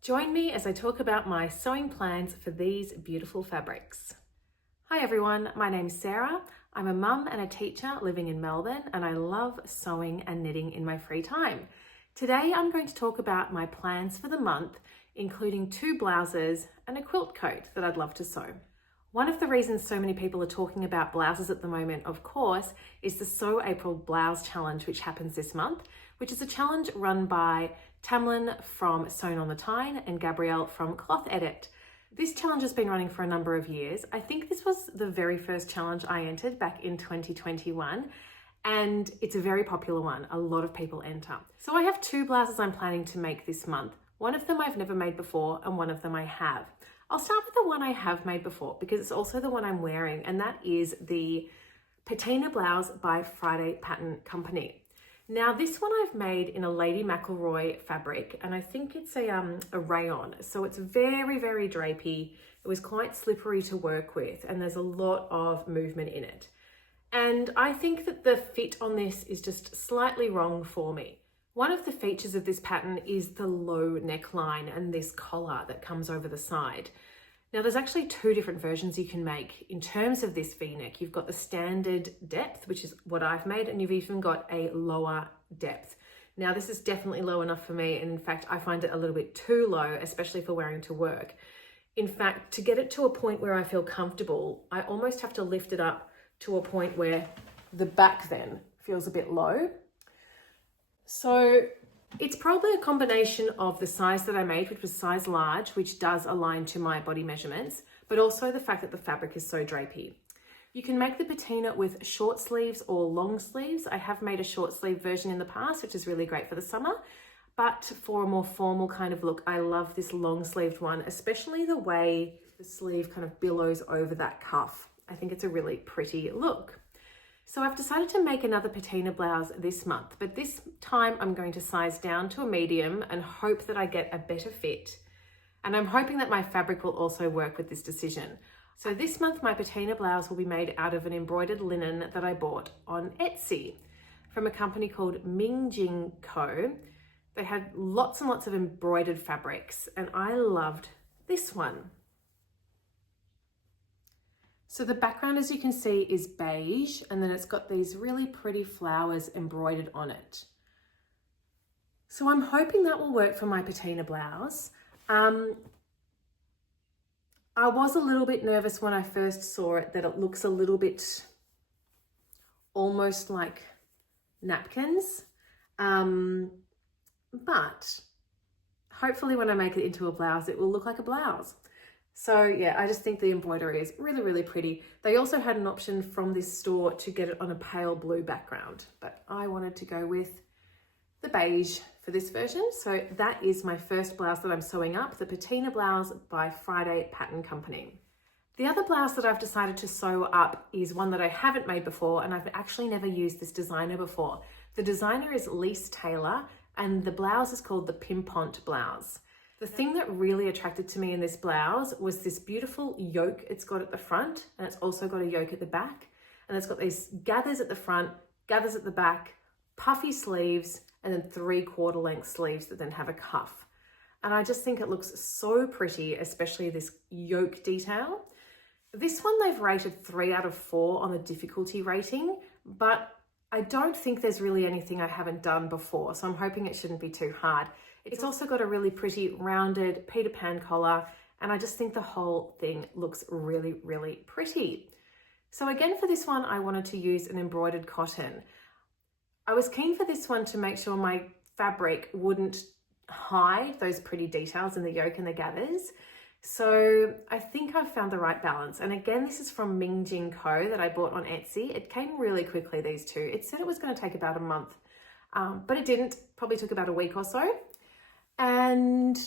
Join me as I talk about my sewing plans for these beautiful fabrics. Hi everyone, my name's Sarah. I'm a mum and a teacher living in Melbourne, and I love sewing and knitting in my free time. Today I'm going to talk about my plans for the month, including 2 blouses and a quilt coat that I'd love to sew. One of the reasons so many people are talking about blouses at the moment, of course, is the Sew April Blouse Challenge, which happens this month, which is a challenge run by Tamlin from Sewn on the Tyne and Gabrielle from Cloth Edit. This challenge has been running for a number of years. I think this was the very first challenge I entered back in 2021, and it's a very popular one. A lot of people enter. So I have 2 blouses I'm planning to make this month. One of them I've never made before, and one of them I have. I'll start with the one I have made before because it's also the one I'm wearing, and that is the Patina Blouse by Friday Pattern Company. Now this one I've made in a Lady McElroy fabric, and I think it's a rayon, so it's very, very drapey. It was quite slippery to work with, and there's a lot of movement in it. And I think that the fit on this is just slightly wrong for me. One of the features of this pattern is the low neckline and this collar that comes over the side. Now there's actually 2 different versions you can make in terms of this V-neck. You've got the standard depth, which is what I've made, and you've even got a lower depth. Now this is definitely low enough for me, and in fact I find it a little bit too low, especially for wearing to work. In fact, to get it to a point where I feel comfortable, I almost have to lift it up to a point where the back then feels a bit low. So it's probably a combination of the size that I made, which was size large, which does align to my body measurements, but also the fact that the fabric is so drapey. You can make the patina with short sleeves or long sleeves. I have made a short sleeve version in the past, which is really great for the summer, but for a more formal kind of look, I love this long sleeved one, especially the way the sleeve kind of billows over that cuff. I think it's a really pretty look. So I've decided to make another patina blouse this month, but this time I'm going to size down to a medium and hope that I get a better fit. And I'm hoping that my fabric will also work with this decision. So this month my patina blouse will be made out of an embroidered linen that I bought on Etsy from a company called Mingjing Co. They had lots and lots of embroidered fabrics, and I loved this one. So the background, as you can see, is beige, and then it's got these really pretty flowers embroidered on it. So I'm hoping that will work for my patina blouse. I was a little bit nervous when I first saw it that it looks a little bit almost like napkins, but hopefully when I make it into a blouse, it will look like a blouse. So yeah, I just think the embroidery is really, really pretty. They also had an option from this store to get it on a pale blue background, but I wanted to go with the beige for this version. So that is my first blouse that I'm sewing up, the Patina Blouse by Friday Pattern Company. The other blouse that I've decided to sew up is one that I haven't made before, and I've actually never used this designer before. The designer is Lise Taylor, and the blouse is called the Pimpante Blouse. The thing that really attracted to me in this blouse was this beautiful yoke it's got at the front, and it's also got a yoke at the back, and it's got these gathers at the front, gathers at the back, puffy sleeves, and then 3/4 length sleeves that then have a cuff. And I just think it looks so pretty, especially this yoke detail. This one they've rated 3 out of 4 on the difficulty rating, but I don't think there's really anything I haven't done before, so I'm hoping it shouldn't be too hard. It's also got a really pretty rounded Peter Pan collar, and I just think the whole thing looks really, really pretty. So again, for this one, I wanted to use an embroidered cotton. I was keen for this one to make sure my fabric wouldn't hide those pretty details in the yoke and the gathers. So I think I've found the right balance. And again, this is from Mingjing Co. that I bought on Etsy. It came really quickly, these 2. It said it was going to take about a month, but it didn't. Probably took about a week or so. And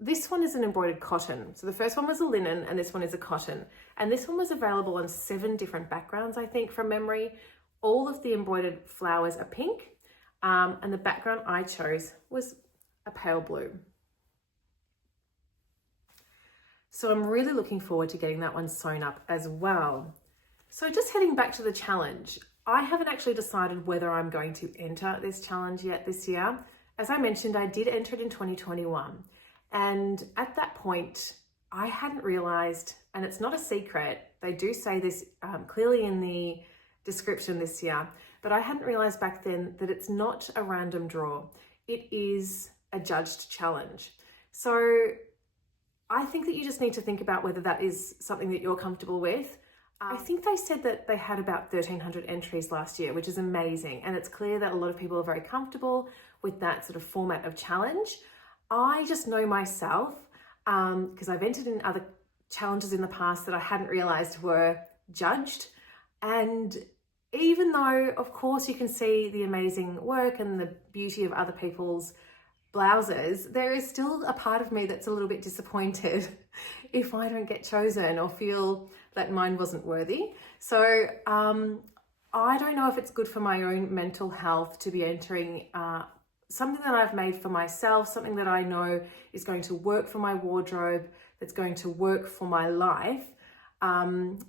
this one is an embroidered cotton. So the first one was a linen, and this one is a cotton. And this one was available on 7 different backgrounds, I think, from memory. All of the embroidered flowers are pink, and the background I chose was a pale blue. So I'm really looking forward to getting that one sewn up as well. So just heading back to the challenge, I haven't actually decided whether I'm going to enter this challenge yet this year. As I mentioned, I did enter it in 2021, And at that point, I hadn't realized, and it's not a secret, they do say this clearly in the description this year, but I hadn't realized back then that it's not a random draw. It is a judged challenge. So I think that you just need to think about whether that is something that you're comfortable with. I think they said that they had about 1,300 entries last year, which is amazing. And it's clear that a lot of people are very comfortable with that sort of format of challenge. I just know myself, because I've entered in other challenges in the past that I hadn't realized were judged. And even though, of course, you can see the amazing work and the beauty of other people's blouses, there is still a part of me that's a little bit disappointed if I don't get chosen or feel that mine wasn't worthy. So I don't know if it's good for my own mental health to be entering something that I've made for myself, something that I know is going to work for my wardrobe, that's going to work for my life,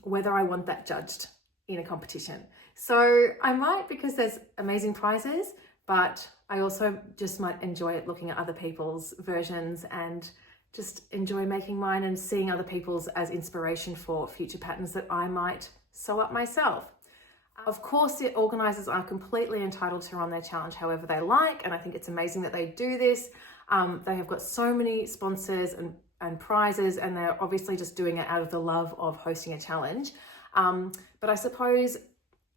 whether I want that judged in a competition. So I might, because there's amazing prizes, but I also just might enjoy it looking at other people's versions and just enjoy making mine and seeing other people's as inspiration for future patterns that I might sew up myself. Of course, the organisers are completely entitled to run their challenge however they like, and I think it's amazing that they do this. They have got so many sponsors and prizes, and they're obviously just doing it out of the love of hosting a challenge. But I suppose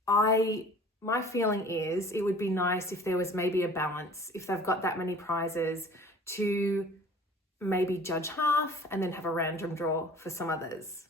my feeling is it would be nice if there was maybe a balance, if they've got that many prizes, to maybe judge half and then have a random draw for some others.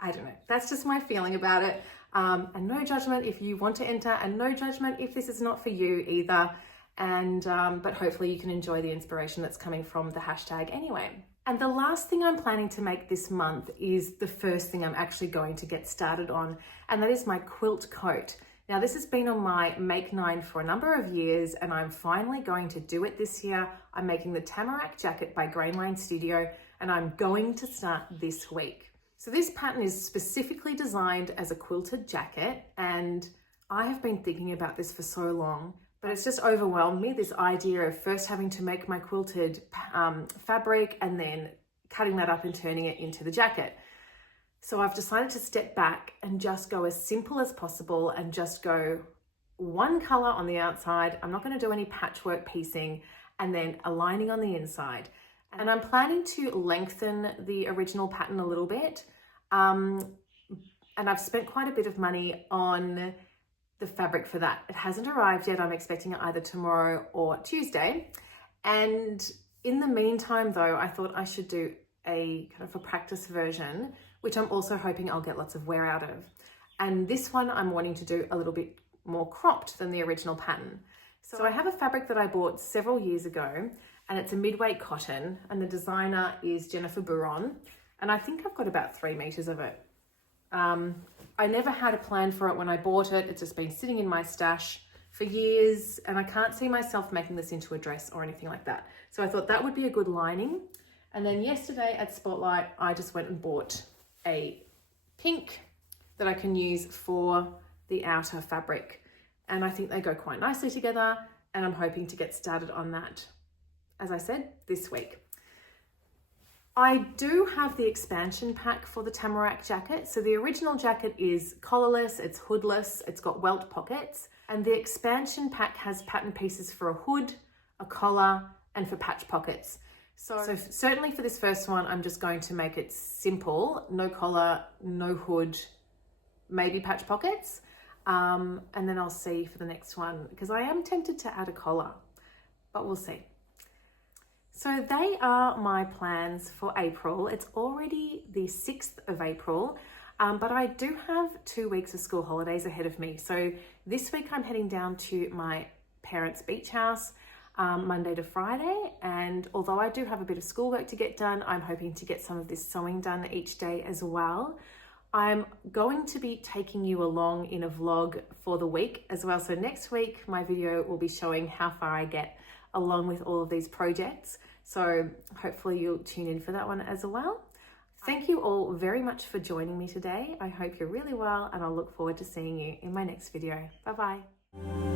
I don't know. That's just my feeling about it. And no judgment if you want to enter, and no judgment if this is not for you either. And but hopefully you can enjoy the inspiration that's coming from the hashtag anyway. And the last thing I'm planning to make this month is the first thing I'm actually going to get started on, and that is my quilt coat. Now, this has been on my Make 9 for a number of years, and I'm finally going to do it this year. I'm making the Tamarack Jacket by Grainline Studio, and I'm going to start this week. So this pattern is specifically designed as a quilted jacket, and I have been thinking about this for so long, but it's just overwhelmed me, this idea of first having to make my quilted fabric and then cutting that up and turning it into the jacket. So I've decided to step back and just go as simple as possible and just go one color on the outside. I'm not going to do any patchwork piecing, and then a lining on the inside. And I'm planning to lengthen the original pattern a little bit. And I've spent quite a bit of money on the fabric for that. It hasn't arrived yet. I'm expecting it either tomorrow or Tuesday. And in the meantime, though, I thought I should do a kind of a practice version, which I'm also hoping I'll get lots of wear out of. And this one I'm wanting to do a little bit more cropped than the original pattern. So I have a fabric that I bought several years ago, and it's a midweight cotton, and the designer is Jennifer Buron, and I think I've got about 3 meters of it. I never had a plan for it when I bought it. It's just been sitting in my stash for years, and I can't see myself making this into a dress or anything like that. So I thought that would be a good lining. And then yesterday at Spotlight, I just went and bought a pink that I can use for the outer fabric. And I think they go quite nicely together, and I'm hoping to get started on that, as I said, this week. I do have the expansion pack for the Tamarack jacket. So the original jacket is collarless, it's hoodless, it's got welt pockets, and the expansion pack has pattern pieces for a hood, a collar, and for patch pockets. So certainly for this first one, I'm just going to make it simple, no collar, no hood, maybe patch pockets. And then I'll see for the next one, because I am tempted to add a collar, but we'll see. So they are my plans for April. It's already the 6th of April, but I do have 2 weeks of school holidays ahead of me. So this week I'm heading down to my parents' beach house Monday to Friday. And although I do have a bit of schoolwork to get done, I'm hoping to get some of this sewing done each day as well. I'm going to be taking you along in a vlog for the week as well. So next week, my video will be showing how far I get along with all of these projects. So hopefully you'll tune in for that one as well. Thank you all very much for joining me today. I hope you're really well, and I'll look forward to seeing you in my next video. Bye-bye.